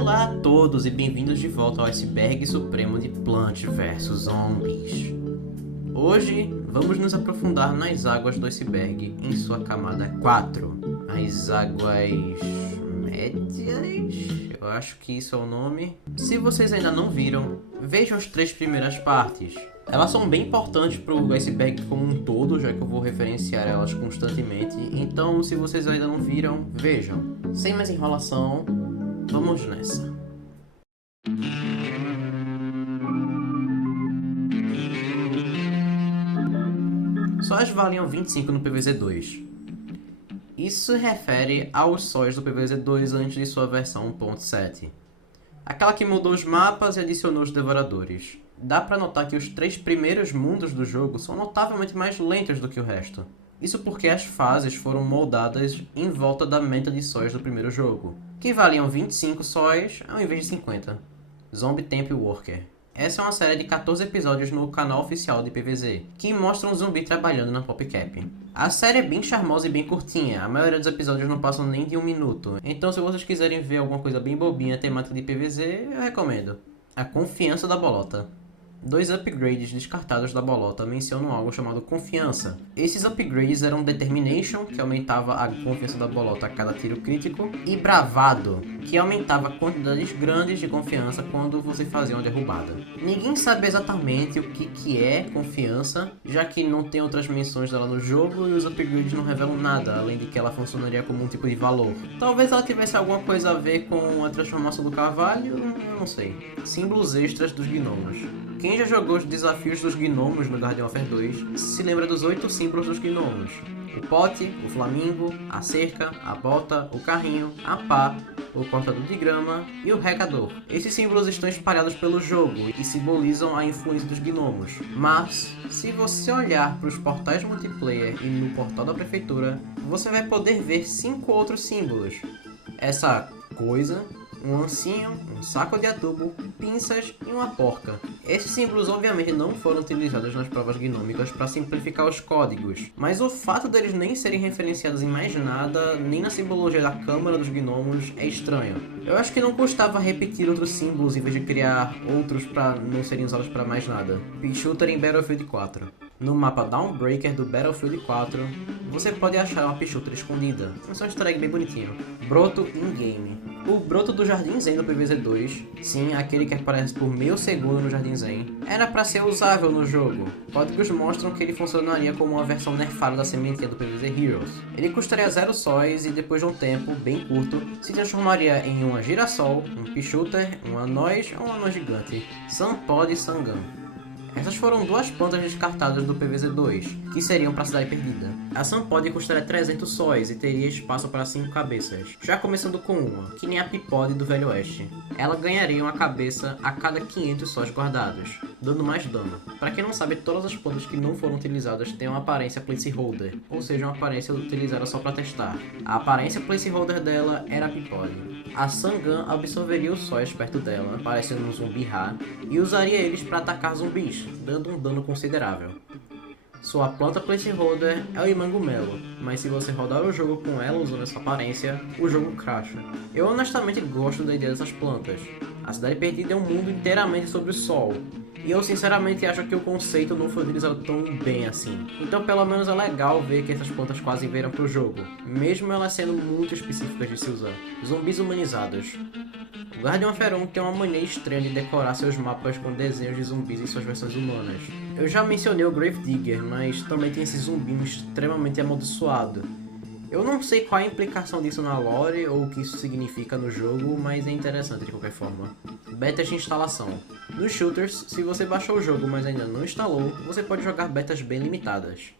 Olá a todos e bem-vindos de volta ao iceberg supremo de Plants vs Zombies. Hoje vamos nos aprofundar nas águas do iceberg em sua camada 4, as águas médias, eu acho que isso é o nome. Se vocês ainda não viram, vejam as 3 primeiras partes. Elas são bem importantes para o iceberg como um todo, já que eu vou referenciar elas constantemente. Então, se vocês ainda não viram, vejam. Sem mais enrolação, vamos nessa. Sóis valiam 25 no PvZ2. Isso se refere aos sóis do PvZ2 antes de sua versão 1.7. Aquela que mudou os mapas e adicionou os devoradores. Dá pra notar que os 3 primeiros mundos do jogo são notavelmente mais lentos do que o resto. Isso porque as fases foram moldadas em volta da meta de sóis do primeiro jogo, que valiam 25 sóis ao invés de 50. Zombie Temp Worker. Essa é uma série de 14 episódios no canal oficial de PvZ, que mostra um zumbi trabalhando na PopCap. A série é bem charmosa e bem curtinha, a maioria dos episódios não passam nem de 1 minuto, então se vocês quiserem ver alguma coisa bem bobinha temática de PvZ, eu recomendo. A Confiança da Bolota. 2 upgrades descartados da bolota mencionam algo chamado Confiança. Esses upgrades eram Determination, que aumentava a confiança da bolota a cada tiro crítico, e Bravado, que aumentava quantidades grandes de confiança quando você fazia uma derrubada. Ninguém sabe exatamente o que é Confiança, já que não tem outras menções dela no jogo e os upgrades não revelam nada, além de que ela funcionaria como um tipo de valor. Talvez ela tivesse alguma coisa a ver com a transformação do cavalo, eu não sei. Símbolos extras dos gnomos. Quem já jogou os desafios dos gnomos no Garden Warfare 2 se lembra dos 8 símbolos dos gnomos: o pote, o flamingo, a cerca, a bota, o carrinho, a pá, o cortador de grama e o regador. Esses símbolos estão espalhados pelo jogo e simbolizam a influência dos gnomos. Mas, se você olhar para os portais multiplayer e no portal da prefeitura, você vai poder ver 5 outros símbolos. Essa coisa, um ancinho, um saco de adubo, pinças e uma porca. Esses símbolos obviamente não foram utilizados nas provas gnômicas para simplificar os códigos, mas o fato deles nem serem referenciados em mais nada, nem na simbologia da Câmara dos Gnomos, é estranho. Eu acho que não custava repetir outros símbolos em vez de criar outros para não serem usados para mais nada. Pea Shooter em Battlefield 4. No mapa Dawnbreaker do Battlefield 4, você pode achar uma Pea Shooter escondida. É um easter egg bem bonitinho. Broto in-game. O broto do Jardim Zen do PvZ2, sim, aquele que aparece por meio segundo no Jardim Zen, era para ser usável no jogo. Códigos mostram que ele funcionaria como uma versão nerfada da sementinha do PvZ Heroes. Ele custaria 0 sóis e depois de um tempo bem curto, se transformaria em uma girassol, um Pea Shooter, um anóis ou um anão gigante. Sunpod e Sangan. Essas foram 2 plantas descartadas do PvZ2, que seriam para a Cidade Perdida. A Sunpod custaria 300 sóis e teria espaço para 5 cabeças, já começando com uma, que nem a Peapod do Velho Oeste. Ela ganharia uma cabeça a cada 500 sóis guardados, dando mais dano. Para quem não sabe, todas as plantas que não foram utilizadas têm uma aparência placeholder, ou seja, uma aparência utilizada só para testar. A aparência placeholder dela era a Peapod. A Sangan absorveria os sóis perto dela, parecendo um zumbi Ra, e usaria eles para atacar zumbis, dando um dano considerável. Sua planta placeholder é o Imangumelo, mas se você rodar o jogo com ela usando essa aparência, o jogo crasha. Eu honestamente gosto da ideia dessas plantas. A Cidade Perdida é um mundo inteiramente sobre o sol, e eu sinceramente acho que o conceito não foi utilizado tão bem assim. Então pelo menos é legal ver que essas plantas quase vieram pro jogo, mesmo elas sendo muito específicas de se usar. Zumbis humanizados. O Guardian Warfare 1 tem uma mania estranha de decorar seus mapas com desenhos de zumbis em suas versões humanas. Eu já mencionei o Gravedigger, mas também tem esse zumbinho extremamente amaldiçoado. Eu não sei qual é a implicação disso na lore ou o que isso significa no jogo, mas é interessante de qualquer forma. Betas de instalação. Nos shooters, se você baixou o jogo mas ainda não instalou, você pode jogar betas bem limitadas.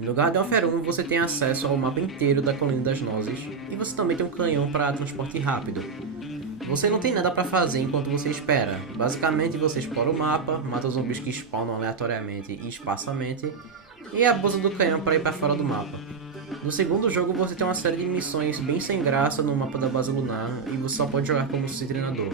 No Garden Warfare 1 você tem acesso ao mapa inteiro da Colina das Nozes, e você também tem um canhão para transporte rápido. Você não tem nada para fazer enquanto você espera. Basicamente você explora o mapa, mata os zumbis que spawnam aleatoriamente e esparsamente, e abusa do canhão para ir para fora do mapa. No segundo jogo você tem uma série de missões bem sem graça no mapa da base lunar e você só pode jogar como treinador.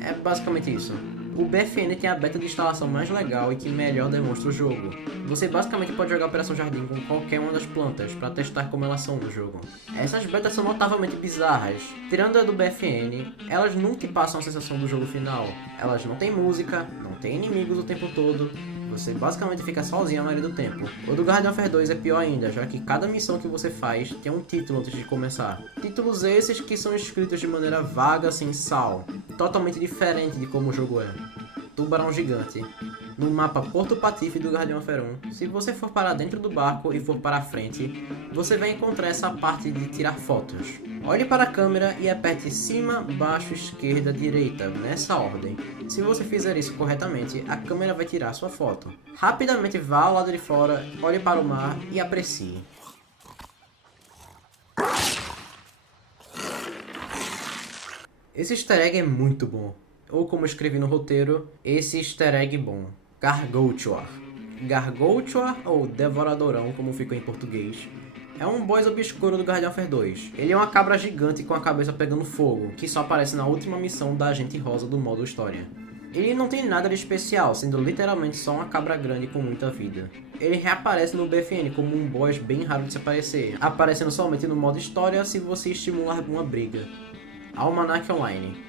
É basicamente isso. O BFN tem a beta de instalação mais legal e que melhor demonstra o jogo. Você basicamente pode jogar Operação Jardim com qualquer uma das plantas para testar como elas são no jogo. Essas betas são notavelmente bizarras. Tirando a do BFN, elas nunca passam a sensação do jogo final. Elas não têm música, não têm inimigos o tempo todo. Você basicamente fica sozinho a maioria do tempo. O do Garden of 2 é pior ainda, já que cada missão que você faz tem um título antes de começar. Títulos esses que são escritos de maneira vaga, sem sal. Totalmente diferente de como o jogo é. Tubarão gigante. No mapa Porto Patife do Guardião of 1, se você for para dentro do barco e for para a frente, você vai encontrar essa parte de tirar fotos. Olhe para a câmera e aperte cima, baixo, esquerda, direita, nessa ordem. Se você fizer isso corretamente, a câmera vai tirar sua foto. Rapidamente vá ao lado de fora, olhe para o mar e aprecie. Esse easter egg é muito bom. Ou como eu escrevi no roteiro, esse easter egg bom. Gargoutuar. Gargoutuar, ou Devoradorão, como ficou em português, é um boss obscuro do Guardian of 2. Ele é uma cabra gigante com a cabeça pegando fogo, que só aparece na última missão da Agente Rosa do modo história. Ele não tem nada de especial, sendo literalmente só uma cabra grande com muita vida. Ele reaparece no BFN como um boss bem raro de se aparecer, aparecendo somente no modo história se você estimular uma briga. Almanac Online.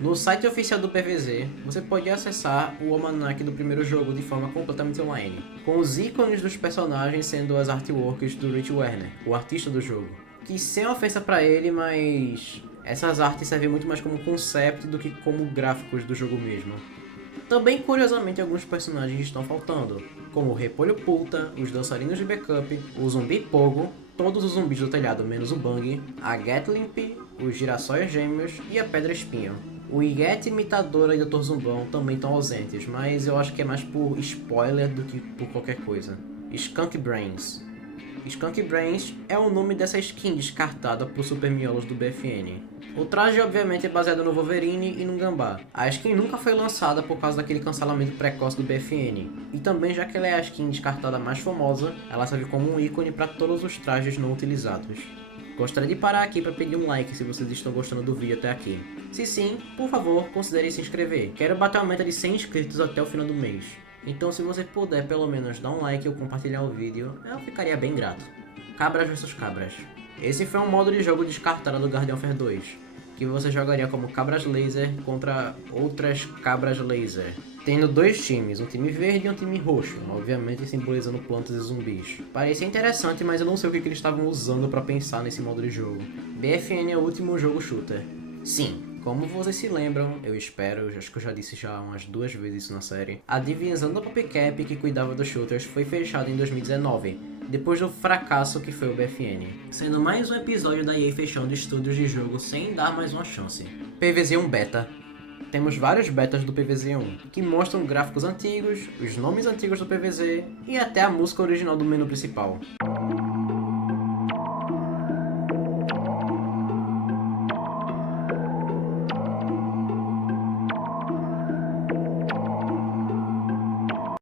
No site oficial do PvZ, você pode acessar o almanac do primeiro jogo de forma completamente online, com os ícones dos personagens sendo as artworks do Rich Werner, o artista do jogo. Que sem ofensa pra ele, mas essas artes servem muito mais como concept do que como gráficos do jogo mesmo. Também, curiosamente, alguns personagens estão faltando, como o Repolho Pulta, os dançarinos de backup, o Zumbi Pogo, todos os zumbis do telhado menos o Bang, a Gatlimp, os Girassóis Gêmeos e a Pedra Espinho. O Yeti, Imitadora e Dr. Zumbão também estão ausentes, mas eu acho que é mais por spoiler do que por qualquer coisa. Skunk Brains. Skunk Brains é o nome dessa skin descartada por Super Miolos do BFN. O traje obviamente é baseado no Wolverine e no Gambá. A skin nunca foi lançada por causa daquele cancelamento precoce do BFN. E também, já que ela é a skin descartada mais famosa, ela serve como um ícone para todos os trajes não utilizados. Gostaria de parar aqui para pedir um like se vocês estão gostando do vídeo até aqui. Se sim, por favor, considere se inscrever. Quero bater uma meta de 100 inscritos até o final do mês. Então se você puder pelo menos dar um like ou compartilhar o vídeo, eu ficaria bem grato. Cabras vs Cabras. Esse foi um modo de jogo descartado do Guardian of 2, que você jogaria como cabras laser contra outras cabras laser, tendo dois times, um time verde e um time roxo, obviamente simbolizando plantas e zumbis. Parecia interessante, mas eu não sei o que eles estavam usando para pensar nesse modo de jogo. BFN é o último jogo shooter. Sim, como vocês se lembram, eu espero, acho que eu já disse umas 2 vezes isso na série, a divisão da PopCap que cuidava dos shooters foi fechada em 2019, depois do fracasso que foi o BFN, sendo mais um episódio da EA fechando estúdios de jogo sem dar mais uma chance. PvZ1 Beta. Temos vários betas do PvZ1, que mostram gráficos antigos, os nomes antigos do PvZ e até a música original do menu principal.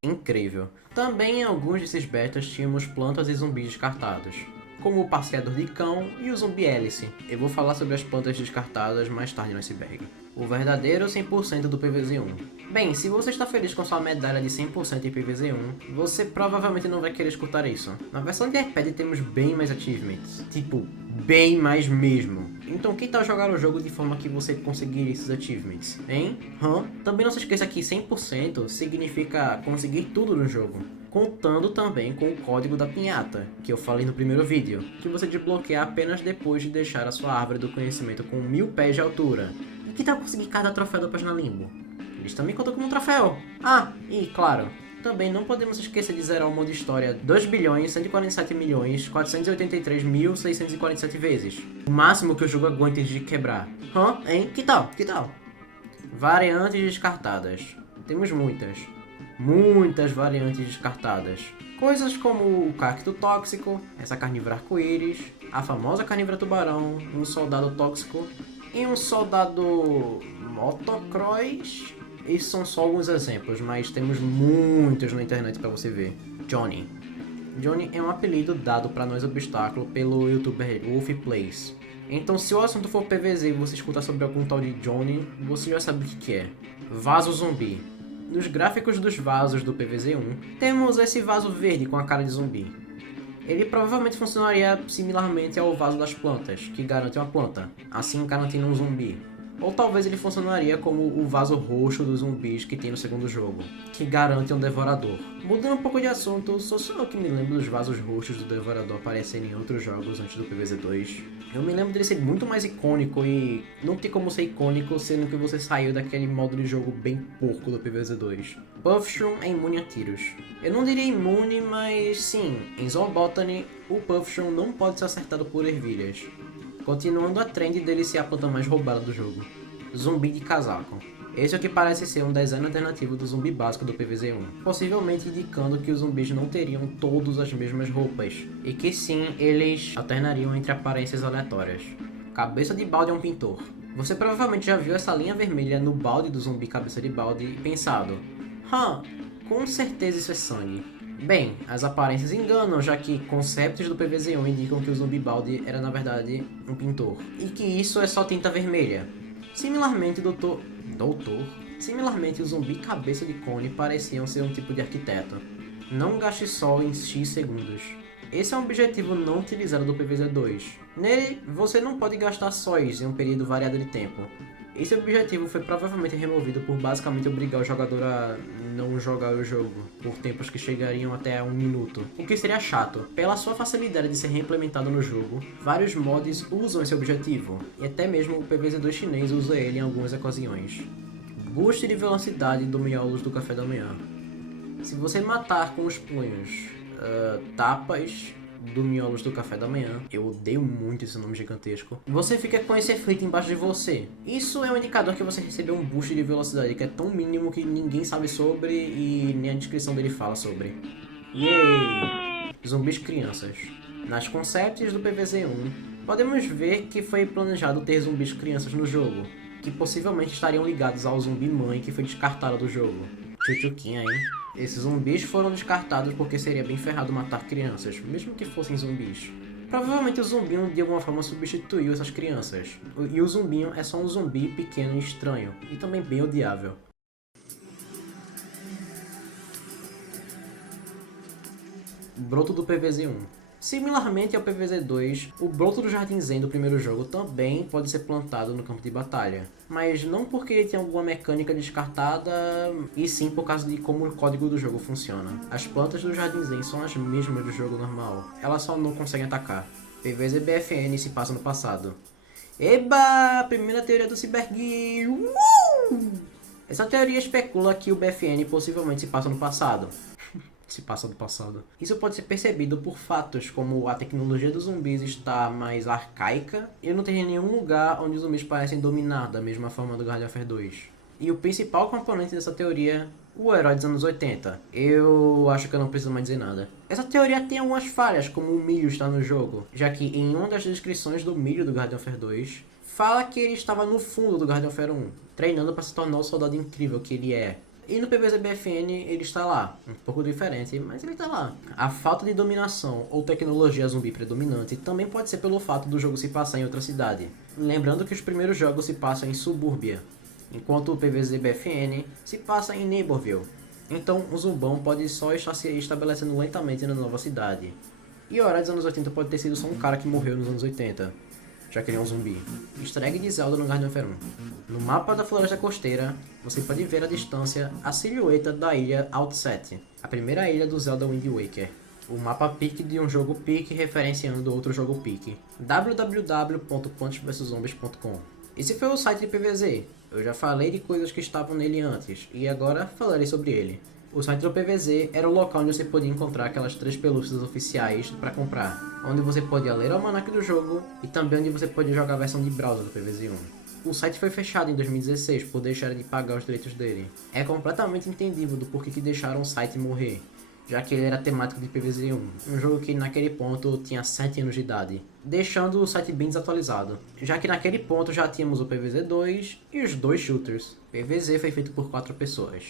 Incrível. Também em alguns desses betas tínhamos plantas e zumbis descartados, como o passeador de cão e o zumbi hélice. Eu vou falar sobre as plantas descartadas mais tarde no iceberg. O verdadeiro 100% do PvZ1. Bem, se você está feliz com sua medalha de 100% em PvZ1, você provavelmente não vai querer escutar isso. Na versão de iPad temos bem mais achievements, tipo, bem mais mesmo. Então que tal jogar o jogo de forma que você conseguir esses achievements, hein? Também não se esqueça que 100% significa conseguir tudo no jogo, contando também com o código da pinhata, que eu falei no primeiro vídeo, que você desbloqueia apenas depois de deixar a sua árvore do conhecimento com 1000 pés de altura. E que tal conseguir cada troféu da página Limbo? Eles também contam como um troféu. E claro, também não podemos esquecer de zerar o modo história 2.147.483.647 vezes. O máximo que o jogo aguenta de quebrar. Hein? Que tal? Que tal? Variantes descartadas. Temos muitas. Muitas variantes descartadas. Coisas como o cacto tóxico, essa carnívora arco-íris, a famosa carnívora tubarão, um soldado tóxico e um soldado motocross. Esses são só alguns exemplos, mas temos muitos na internet para você ver. Johnny. Johnny é um apelido dado para nós obstáculo pelo youtuber Wolf Plays. Então se o assunto for PvZ e você escutar sobre algum tal de Johnny, você já sabe o que é. Vaso zumbi. Nos gráficos dos vasos do PvZ1, temos esse vaso verde com a cara de zumbi. Ele provavelmente funcionaria similarmente ao vaso das plantas, que garante uma planta, assim garantindo um zumbi. Ou talvez ele funcionaria como o vaso roxo dos zumbis que tem no segundo jogo, que garante um devorador. Mudando um pouco de assunto, sou só eu que me lembro dos vasos roxos do devorador aparecerem em outros jogos antes do PvZ2. Eu me lembro dele ser muito mais icônico e não tem como ser icônico sendo que você saiu daquele modo de jogo bem porco do PvZ2. Puffshroom é imune a tiros. Eu não diria imune, mas sim, em Zombotany, o Puffshroom não pode ser acertado por ervilhas. Continuando a trend dele ser a planta mais roubada do jogo. Zumbi de casaco. Esse é o que parece ser um design alternativo do zumbi básico do PvZ1, possivelmente indicando que os zumbis não teriam todas as mesmas roupas, e que sim, eles alternariam entre aparências aleatórias. Cabeça de balde é um pintor. Você provavelmente já viu essa linha vermelha no balde do zumbi cabeça de balde e pensado, com certeza isso é sangue. Bem, as aparências enganam, já que conceitos do PvZ1 indicam que o zumbi balde era na verdade um pintor, e que isso é só tinta vermelha. Similarmente, Similarmente, o zumbi cabeça de cone pareciam ser um tipo de arquiteto. Não gaste sol em X segundos. Esse é um objetivo não utilizado do PvZ2. Nele, você não pode gastar sóis em um período variado de tempo. Esse objetivo foi provavelmente removido por basicamente obrigar o jogador a não jogar o jogo por tempos que chegariam até 1 minuto, o que seria chato. Pela sua facilidade de ser reimplementado no jogo, vários mods usam esse objetivo, e até mesmo o PvZ2 chinês usa ele em algumas ocasiões. Boost de velocidade do miolos do café da manhã. Se você matar com os punhos tapas do miolos do café da manhã, eu odeio muito esse nome gigantesco, você fica com esse efeito embaixo de você. Isso é um indicador que você recebeu um boost de velocidade que é tão mínimo que ninguém sabe sobre e nem a descrição dele fala sobre. Yay! Zumbis crianças. Nas concepts do PvZ1, podemos ver que foi planejado ter zumbis crianças no jogo, que possivelmente estariam ligados ao zumbi mãe que foi descartado do jogo. Chuchuquinha, hein? Esses zumbis foram descartados porque seria bem ferrado matar crianças, mesmo que fossem zumbis. Provavelmente o zumbinho de alguma forma substituiu essas crianças. E o zumbinho é só um zumbi pequeno e estranho, e também bem odiável. Broto do PvZ1. Similarmente ao PvZ2, o broto do Jardim Zen do primeiro jogo também pode ser plantado no campo de batalha, mas não porque ele tem alguma mecânica descartada, e sim por causa de como o código do jogo funciona. As plantas do Jardim Zen são as mesmas do jogo normal, elas só não conseguem atacar. PvZ BFN se passa no passado. Eba! Primeira teoria do Cybergeek! Essa teoria especula que o BFN possivelmente se passa no passado. Se passa do passado. Isso pode ser percebido por fatos como a tecnologia dos zumbis está mais arcaica e não tem nenhum lugar onde os zumbis parecem dominar da mesma forma do Garden of War 2. E o principal componente dessa teoria, o herói dos anos 80. Eu acho que eu não preciso mais dizer nada. Essa teoria tem algumas falhas, como o milho está no jogo, já que em uma das descrições do milho do Garden of War 2, fala que ele estava no fundo do Garden of War 1, treinando para se tornar o soldado incrível que ele é. E no PvZ BFN ele está lá, um pouco diferente, mas ele está lá. A falta de dominação ou tecnologia zumbi predominante também pode ser pelo fato do jogo se passar em outra cidade. Lembrando que os primeiros jogos se passam em Subúrbia, enquanto o PvZ BFN se passa em Neighborville. Então o zumbão pode só estar se estabelecendo lentamente na nova cidade. E o herói dos anos 80 pode ter sido só um cara que morreu nos anos 80. Já que ele é um zumbi. Easter egg de Zelda no Garden of War 1. No mapa da floresta costeira, você pode ver à distância a silhueta da ilha Outset, a primeira ilha do Zelda Wind Waker. O mapa Peak de um jogo Peak referenciando outro jogo Peak. www.plantsvszombies.com. Esse foi o site de PvZ. Eu já falei de coisas que estavam nele antes, e agora falarei sobre ele. O site do PvZ era o local onde você podia encontrar aquelas 3 pelúcias oficiais para comprar, onde você podia ler o almanac do jogo e também onde você podia jogar a versão de browser do PvZ1. O site foi fechado em 2016 por deixar de pagar os direitos dele. É completamente entendível do porquê que deixaram o site morrer, já que ele era temático de PvZ1, um jogo que naquele ponto tinha 7 anos de idade, deixando o site bem desatualizado, já que naquele ponto já tínhamos o PvZ2 e os 2 shooters. PvZ foi feito por 4 pessoas.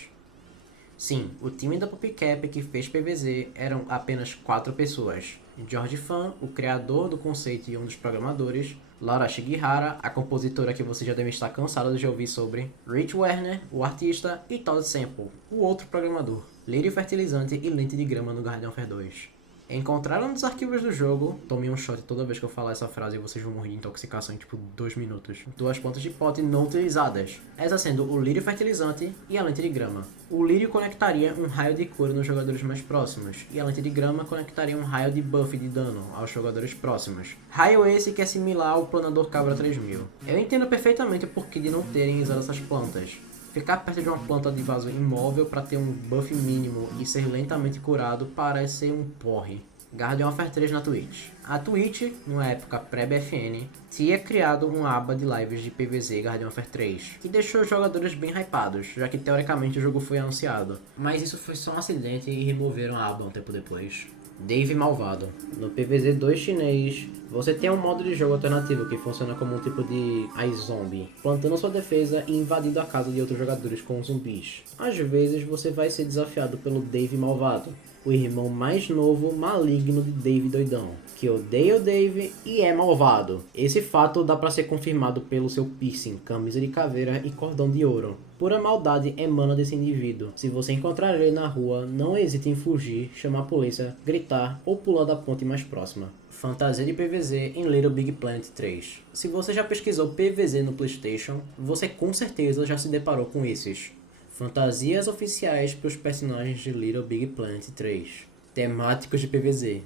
Sim, o time da PopCap que fez PvZ eram apenas 4 pessoas. George Fan, o criador do conceito e um dos programadores, Laura Shigihara, a compositora que você já deve estar cansado de ouvir sobre, Rich Werner, o artista, e Todd Sample, o outro programador, lírio fertilizante e lente de grama no Garden of 2. Encontraram nos arquivos do jogo, tomei um shot toda vez que eu falar essa frase e vocês vão morrer de intoxicação em tipo 2 minutos. 2 pontas de pote não utilizadas, essa sendo o lírio fertilizante e a lente de grama. O lírio conectaria um raio de cura nos jogadores mais próximos, e a lente de grama conectaria um raio de buff de dano aos jogadores próximos. Raio esse que é similar ao planador Cabra 3000. Eu entendo perfeitamente o porquê de não terem usado essas plantas. Ficar perto de uma planta de vaso imóvel para ter um buff mínimo e ser lentamente curado parece ser um porre. Garden of 3 na Twitch. A Twitch, numa época pré-BFN, tinha criado uma aba de lives de PvZ Garden of 3, que deixou os jogadores bem hypados, já que teoricamente o jogo foi anunciado. Mas isso foi só um acidente e removeram a aba um tempo depois. Dave Malvado. No PvZ 2 chinês, você tem um modo de jogo alternativo que funciona como um tipo de iZombie, plantando sua defesa e invadindo a casa de outros jogadores com zumbis. Às vezes você vai ser desafiado pelo Dave Malvado, o irmão mais novo maligno de Dave Doidão, que odeia o Dave e é malvado. Esse fato dá para ser confirmado pelo seu piercing, camisa de caveira e cordão de ouro. Pura maldade emana desse indivíduo. Se você encontrar ele na rua, não hesite em fugir, chamar a polícia, gritar ou pular da ponte mais próxima. Fantasia de PvZ em Little Big Planet 3. Se você já pesquisou PvZ no PlayStation, você com certeza já se deparou com esses. Fantasias oficiais para os personagens de Little Big Planet 3. Temáticos de PvZ.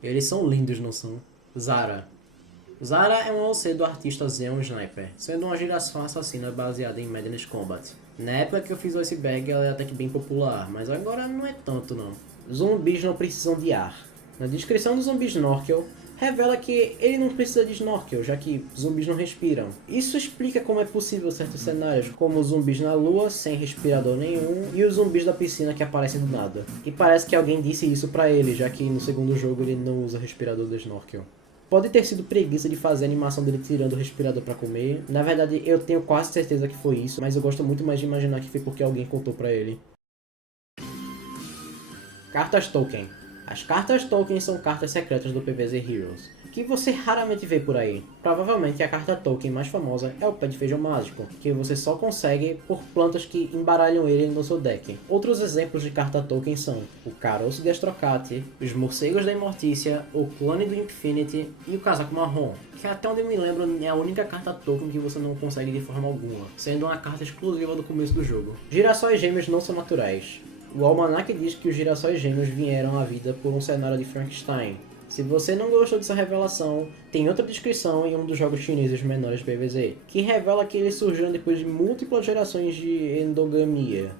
Eles são lindos, não são? Zara. Zara é um OC do artista Zeon Sniper, sendo uma geração assassina baseada em Madness Combat. Na época que eu fiz o iceberg, ela é até que bem popular, mas agora não é tanto não. Zumbis não precisam de ar. Na descrição do zumbi Snorkel, revela que ele não precisa de snorkel, já que zumbis não respiram. Isso explica como é possível certos cenários, como os zumbis na lua, sem respirador nenhum, e os zumbis da piscina que aparecem do nada. E parece que alguém disse isso pra ele, já que no segundo jogo ele não usa respirador do snorkel. Pode ter sido preguiça de fazer a animação dele tirando o respirador pra comer. Na verdade, eu tenho quase certeza que foi isso, mas eu gosto muito mais de imaginar que foi porque alguém contou pra ele. Cartas Token. As cartas Token são cartas secretas do PvZ Heroes, que você raramente vê por aí. Provavelmente a carta Token mais famosa é o Pé de Feijão Mágico, que você só consegue por plantas que embaralham ele no seu deck. Outros exemplos de carta Token são o Caroço de Astrocate, os Morcegos da Imortícia, o Clone do Infinity e o Casaco Marrom, que até onde eu me lembro é a única carta Token que você não consegue de forma alguma, sendo uma carta exclusiva do começo do jogo. Girassóis gêmeos não são naturais. O almanac diz que os girassóis gêmeos vieram à vida por um cenário de Frankenstein. Se você não gostou dessa revelação, tem outra descrição em um dos jogos chineses menores PvZ, que revela que eles surgiram depois de múltiplas gerações de endogamia.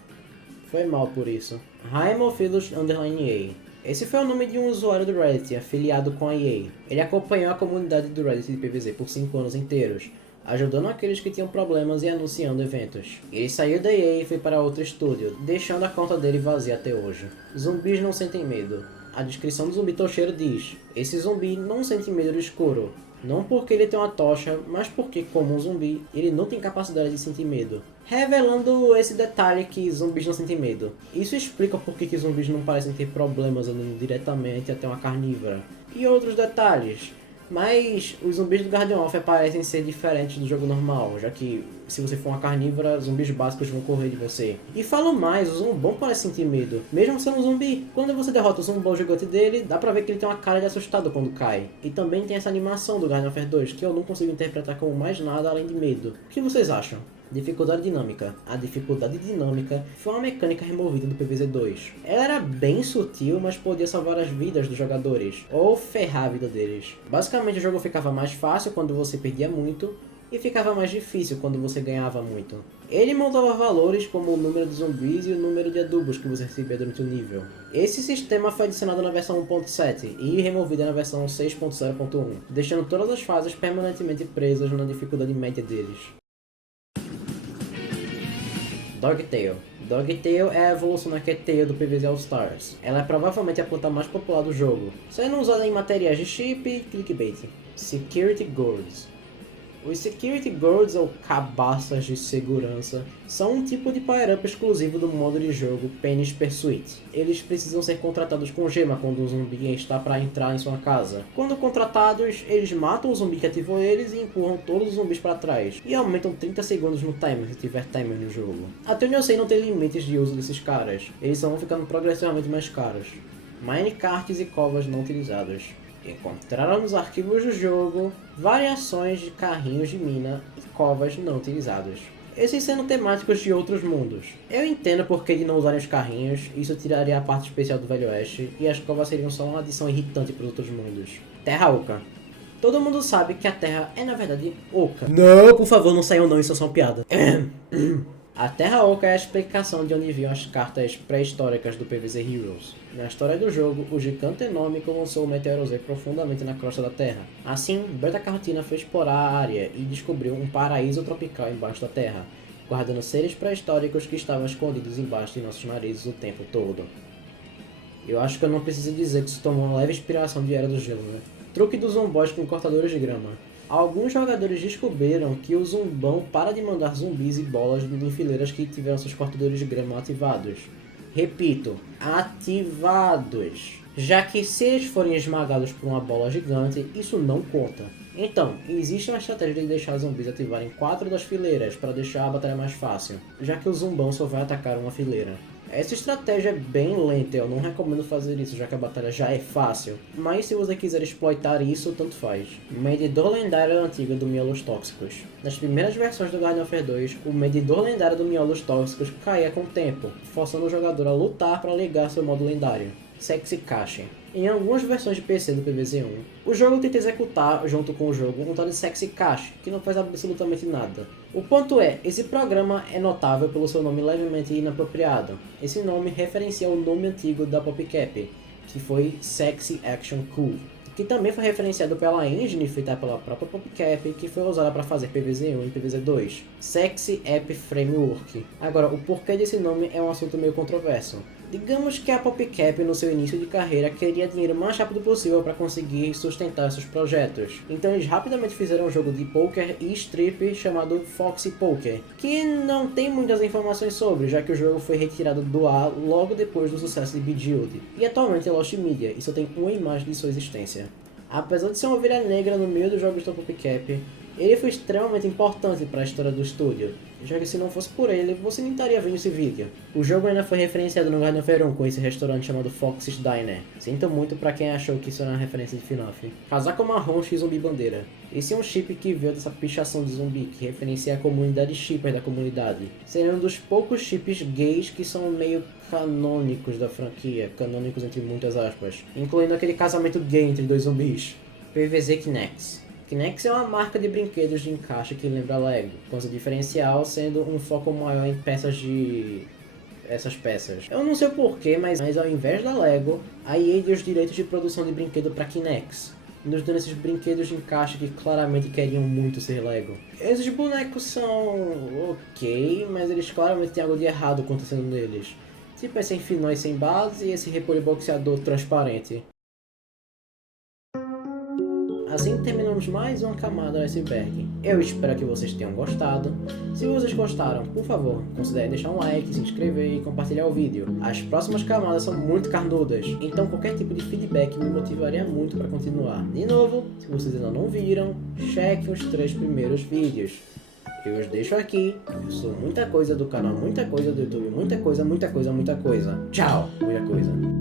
Foi mal por isso. Raimophilus _EA. Esse foi o nome de um usuário do Reddit afiliado com a EA. Ele acompanhou a comunidade do Reddit de PvZ por 5 anos inteiros, ajudando aqueles que tinham problemas e anunciando eventos. Ele saiu da EA e foi para outro estúdio, deixando a conta dele vazia até hoje. Zumbis não sentem medo. A descrição do zumbi tocheiro diz: esse zumbi não sente medo do escuro. Não porque ele tem uma tocha, mas porque, como um zumbi, ele não tem capacidade de sentir medo. Revelando esse detalhe que zumbis não sentem medo. Isso explica por que zumbis não parecem ter problemas andando diretamente até uma carnívora. E outros detalhes. Mas os zumbis do Garden of parecem ser diferentes do jogo normal, já que se você for uma carnívora, zumbis básicos vão correr de você. E falo mais, o zumbão parece sentir medo, mesmo sendo um zumbi. Quando você derrota o zumbão gigante dele, dá pra ver que ele tem uma cara de assustado quando cai. E também tem essa animação do Garden of 2, que eu não consigo interpretar como mais nada além de medo. O que vocês acham? Dificuldade dinâmica. A dificuldade dinâmica foi uma mecânica removida do PvZ 2. Ela era bem sutil, mas podia salvar as vidas dos jogadores, ou ferrar a vida deles. Basicamente o jogo ficava mais fácil quando você perdia muito, e ficava mais difícil quando você ganhava muito. Ele montava valores como o número de zumbis e o número de adubos que você recebia durante o nível. Esse sistema foi adicionado na versão 1.7 e removido na versão 6.0.1, deixando todas as fases permanentemente presas na dificuldade média deles. Dogtail. Dogtail é a evolução da Cattail do PvZ All Stars. Ela é provavelmente a planta mais popular do jogo, sendo usada em materiais de chip e clickbait. Security Gourds. Os Security Guards, ou cabaças de segurança, são um tipo de power-up exclusivo do modo de jogo Penny's Pursuit. Eles precisam ser contratados com gema quando um zumbi está para entrar em sua casa. Quando contratados, eles matam o zumbi que ativou eles e empurram todos os zumbis para trás, e aumentam 30 segundos no timer se tiver timer no jogo. Até onde eu sei, não tem limites de uso desses caras, eles só vão ficando progressivamente mais caros. Minecarts e covas não utilizadas. Encontraram nos arquivos do jogo variações de carrinhos de mina e covas não utilizados. Esses sendo temáticos de outros mundos. Eu entendo por que de não usarem os carrinhos, isso tiraria a parte especial do Velho Oeste, e as covas seriam só uma adição irritante para os outros mundos. Terra Oca. Todo mundo sabe que a Terra é na verdade oca. Não, por favor, não saiam não, isso é só uma piada. A Terra Oca é a explicação de onde vinham as cartas pré-históricas do PvZ Heroes. Na história do jogo, o gigante Enômico lançou o Meteoro Z profundamente na crosta da Terra. Assim, Beta-Carotene foi explorar a área e descobriu um paraíso tropical embaixo da Terra, guardando seres pré-históricos que estavam escondidos embaixo de nossos narizes o tempo todo. Eu acho que eu não preciso dizer que isso tomou uma leve inspiração de Era do Gelo, né? Truque dos zomboys com cortadores de grama. Alguns jogadores descobriram que o zumbão para de mandar zumbis e bolas em fileiras que tiveram seus cortadores de grama ativados. Repito, ativados. Já que se eles forem esmagados por uma bola gigante, isso não conta. Então, existe uma estratégia de deixar os zumbis ativarem 4 das fileiras para deixar a batalha mais fácil, já que o zumbão só vai atacar uma fileira. Essa estratégia é bem lenta, eu não recomendo fazer isso, já que a batalha já é fácil, mas se você quiser exploitar isso, tanto faz. Medidor lendário antigo do Miolos Tóxicos. Nas primeiras versões do Garden of Warfare 2, o medidor lendário do Miolos Tóxicos caía com o tempo, forçando o jogador a lutar para ligar seu modo lendário. Sexy Cache. Em algumas versões de PC do PvZ1, o jogo tenta executar, junto com o jogo, um tal de Sexy Cache, que não faz absolutamente nada. O ponto é, esse programa é notável pelo seu nome levemente inapropriado. Esse nome referencia o nome antigo da PopCap, que foi Sexy Action Cool, que também foi referenciado pela engine feita pela própria PopCap, que foi usada para fazer PvZ1 e PvZ2, Sexy App Framework. Agora, o porquê desse nome é um assunto meio controverso. Digamos que a PopCap, no seu início de carreira, queria dinheiro o mais rápido possível para conseguir sustentar seus projetos. Então eles rapidamente fizeram um jogo de poker e strip chamado Foxy Poker, que não tem muitas informações sobre, já que o jogo foi retirado do ar logo depois do sucesso de Bejeweled, e atualmente é Lost Media, e só tem uma imagem de sua existência. Apesar de ser uma ovelha negra no meio dos jogos da PopCap, ele foi extremamente importante para a história do estúdio, já que se não fosse por ele, você nem estaria vendo esse vídeo. O jogo ainda foi referenciado no Garden of Warfare 1 com esse restaurante chamado Fox's Diner. Sinto muito para quem achou que isso era uma referência de FNAF. Casaco marrom X zumbi bandeira. Esse é um chip que veio dessa pichação de zumbi, que referencia a comunidade shipper da comunidade. Seria um dos poucos chips gays que são meio canônicos da franquia, canônicos entre muitas aspas, incluindo aquele casamento gay entre dois zumbis. PvZ Kinex. Kinex é uma marca de brinquedos de encaixe que lembra Lego, com seu diferencial sendo um foco maior em essas peças. Eu não sei o porquê, mas ao invés da Lego, a EA deu os direitos de produção de brinquedo para Kinex, nos dando esses brinquedos de encaixe que claramente queriam muito ser Lego. Esses bonecos são ok, mas eles claramente têm algo de errado acontecendo neles. Tipo esse finóis sem base e esse repolho boxeador transparente. Assim terminamos mais uma camada do iceberg. Eu espero que vocês tenham gostado. Se vocês gostaram, por favor, considere deixar um like, se inscrever e compartilhar o vídeo. As próximas camadas são muito carnudas, então qualquer tipo de feedback me motivaria muito para continuar. De novo, se vocês ainda não viram, cheque os 3 primeiros vídeos. Eu os deixo aqui. Eu sou muita coisa do canal, muita coisa do YouTube, muita coisa, muita coisa, muita coisa. Tchau, muita coisa.